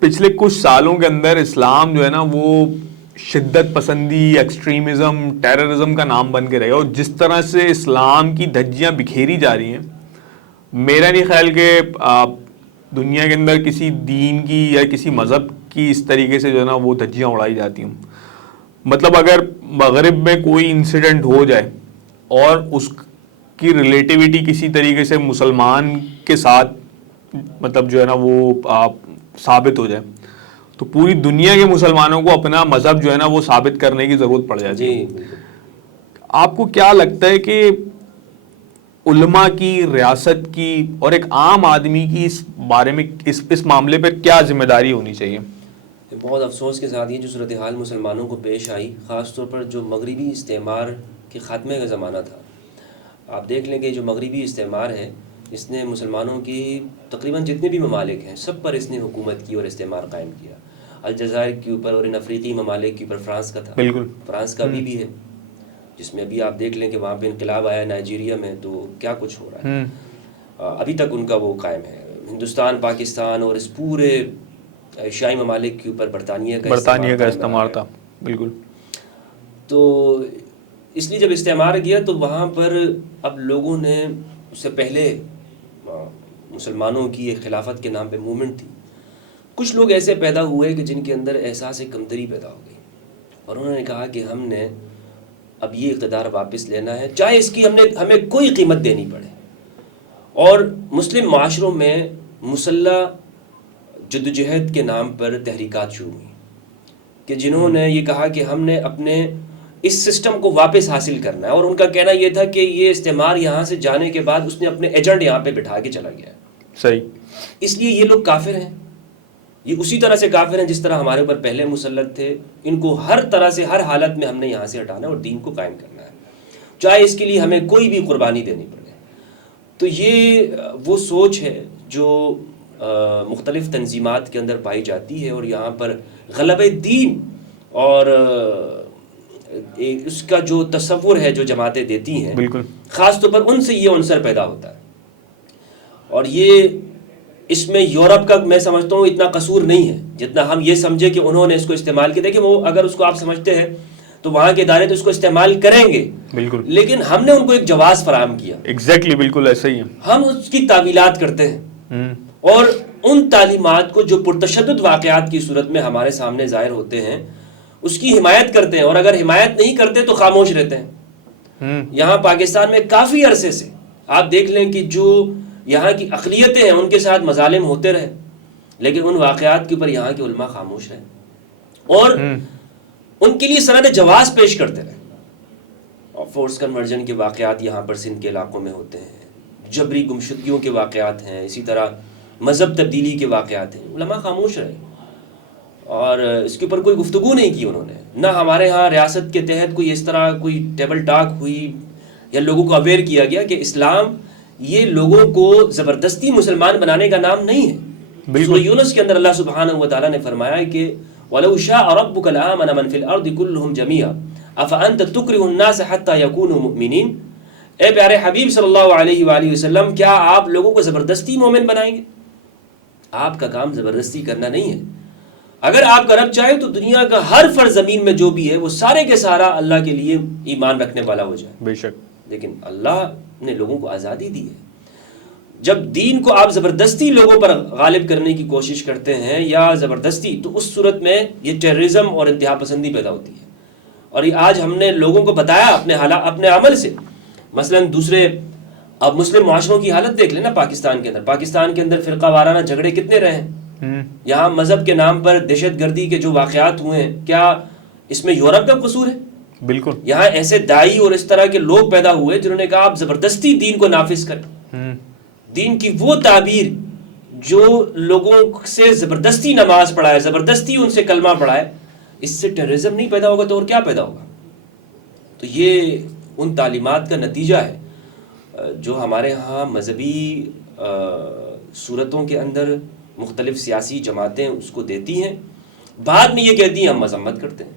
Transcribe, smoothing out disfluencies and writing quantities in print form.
پچھلے کچھ سالوں کے اندر اسلام جو ہے نا وہ شدت پسندی، ایکسٹریمزم، ٹیررزم کا نام بن کے رہے گا، اور جس طرح سے اسلام کی دھجیاں بکھیری جا رہی ہیں، میرا نہیں خیال کہ دنیا کے اندر کسی دین کی یا کسی مذہب کی اس طریقے سے جو ہے نا وہ دھجیاں اڑائی جاتی ہوں. مطلب اگر مغرب میں کوئی انسیڈنٹ ہو جائے اور اس کی ریلیٹیوٹی کسی طریقے سے مسلمان کے ساتھ مطلب جو ہے نا وہ ثابت ہو جائے، تو پوری دنیا کے مسلمانوں کو اپنا مذہب جو ہے نا وہ ثابت کرنے کی ضرورت پڑ جاتی ہے. آپ کو کیا لگتا ہے کہ علماء کی، ریاست کی اور ایک عام آدمی کی اس بارے میں اس معاملے پر کیا ذمہ داری ہونی چاہیے؟ بہت افسوس کے ساتھ یہ جو صورتحال مسلمانوں کو پیش آئی، خاص طور پر جو مغربی استعمار کے خاتمے کا زمانہ تھا، آپ دیکھ لیں کہ جو مغربی استعمار ہے اس نے مسلمانوں کی تقریباً جتنے بھی ممالک ہیں سب پر اس نے حکومت کی اور استعمار قائم کیا. الجزائر کے اوپر اور ان افریقی ممالک کے اوپر فرانس کا تھا، بالکل فرانس کا بھی ہے، جس میں ابھی آپ دیکھ لیں کہ وہاں پہ انقلاب آیا نائجیریا میں، تو کیا کچھ ہو رہا ہے. ابھی تک ان کا وہ قائم ہے. ہندوستان، پاکستان اور اس پورے ایشیائی ممالک کے اوپر برطانیہ کا استعمار تھا. بالکل. تو اس لیے جب استعمار کیا تو وہاں پر اب لوگوں نے، اس سے پہلے مسلمانوں کی ایک خلافت کے نام پہ موومنٹ تھی، کچھ لوگ ایسے پیدا ہوئے کہ جن کے اندر احساس کمتری پیدا ہو گئی، اور انہوں نے کہا کہ ہم نے اب یہ اقتدار واپس لینا ہے، چاہے اس کی ہمیں کوئی قیمت دینی پڑے. اور مسلم معاشروں میں مسلح جدوجہد کے نام پر تحریکات شروع ہوئی کہ جنہوں نے یہ کہا کہ ہم نے اپنے اس سسٹم کو واپس حاصل کرنا ہے. اور ان کا کہنا یہ تھا کہ یہ استعمار یہاں سے جانے کے بعد اس نے اپنے ایجنٹ یہاں پہ بٹھا کے چلا گیا. صحیح. اس لیے یہ لوگ کافر ہیں، یہ اسی طرح سے کافر ہیں جس طرح ہمارے اوپر پہلے مسلط تھے. ان کو ہر طرح سے ہر حالت میں ہم نے یہاں سے ہٹانا ہے اور دین کو قائم کرنا ہے، چاہے اس کے لیے ہمیں کوئی بھی قربانی دینی پڑے. تو یہ وہ سوچ ہے جو مختلف تنظیمات کے اندر پائی جاتی ہے، اور یہاں پر غلبہ دین اور اس کا جو تصور ہے جو جماعتیں دیتی ہیں، بالکل خاص طور پر ان سے یہ عنصر پیدا ہوتا ہے. اور یہ اس میں یورپ کا میں سمجھتا ہوں اتنا قصور نہیں ہے جتنا ہم یہ سمجھے کہ انہوں نے اس کو استعمال کیا. دیکھیں وہ اگر اس کو آپ سمجھتے ہیں تو وہاں کے ادارے تو اس کو استعمال کریں گے، بالکل، لیکن ہم نے ان کو ایک جواز فراہم کیا. ایگزیکٹلی بالکل ایسا ہی ہے. ہم اس کی تعویلات کرتے ہیں اور ان تعلیمات کو جو پرتشدد واقعات کی صورت میں ہمارے سامنے ظاہر ہوتے ہیں اس کی حمایت کرتے ہیں، اور اگر حمایت نہیں کرتے تو خاموش رہتے ہیں. یہاں پاکستان میں کافی عرصے سے آپ دیکھ لیں کہ جو یہاں کی اقلیتیں ہیں ان کے ساتھ مظالم ہوتے رہے، لیکن ان واقعات کے اوپر یہاں کے علماء خاموش رہے اور ان کے لیے سند جواز پیش کرتے رہے. اور فورس کنورژن کے واقعات یہاں پر سندھ کے علاقوں میں ہوتے ہیں، جبری گمشدگیوں کے واقعات ہیں، اسی طرح مذہب تبدیلی کے واقعات ہیں. علماء خاموش رہے اور اس کے اوپر کوئی گفتگو نہیں کی انہوں نے. نہ ہمارے ہاں ریاست کے تحت کوئی اس طرح کوئی ٹیبل ٹاک ہوئی یا لوگوں کو اویئر کیا گیا کہ اسلام یہ لوگوں کو زبردستی مسلمان بنانے کا نام نہیں ہے. سورہ یونس کے اندر اللہ سبحانہ و تعالیٰ نے فرمایا کہ وَلَوْ شَاءَ رَبُّكَ لَآمَنَ مَنْ فِي الْأَرْضِ كُلُّهُمْ جَمِيعًا أَفَأَنْتَ تُكْرِهُ النَّاسَ حَتَّى يَكُونُوا مُؤْمِنِينَ. اے پیارے حبیب صلی اللہ علیہ وآلہ وسلم، کیا آپ لوگوں کو زبردستی مومن بنائیں گے؟ آپ کا کام زبردستی کرنا نہیں ہے. اگر آپ کا رب چاہے تو دنیا کا ہر فرد زمین میں جو بھی ہے وہ سارے کے سارا اللہ کے لیے ایمان رکھنے والا ہو جائے. بے شک. لیکن اللہ نے لوگوں کو آزادی دی ہے. جب دین کو آپ زبردستی لوگوں پر غالب کرنے کی کوشش کرتے ہیں یا زبردستی، تو اس صورت میں یہ ٹیررزم اور انتہا پسندی پیدا ہوتی ہے. اور یہ آج ہم نے لوگوں کو بتایا اپنے عمل سے. مثلا دوسرے اب مسلم معاشروں کی حالت دیکھ لیں نا. پاکستان کے اندر فرقہ وارانہ جھگڑے کتنے رہے ہیں. یہاں مذہب کے نام پر دہشت گردی کے جو واقعات ہوئے ہیں، کیا اس میں یورپ کا قصور ہے؟ بالکل. یہاں ایسے دائی اور اس طرح کے لوگ پیدا ہوئے جنہوں نے کہا آپ زبردستی دین کو نافذ کریں. دین کی وہ تعبیر جو لوگوں سے زبردستی نماز پڑھائے، زبردستی ان سے کلمہ پڑھائے، اس سے ٹیررزم نہیں پیدا ہوگا تو اور کیا پیدا ہوگا؟ تو یہ ان تعلیمات کا نتیجہ ہے جو ہمارے ہاں مذہبی صورتوں کے اندر مختلف سیاسی جماعتیں اس کو دیتی ہیں. بعد میں یہ کہتی ہیں ہم مذمت کرتے ہیں.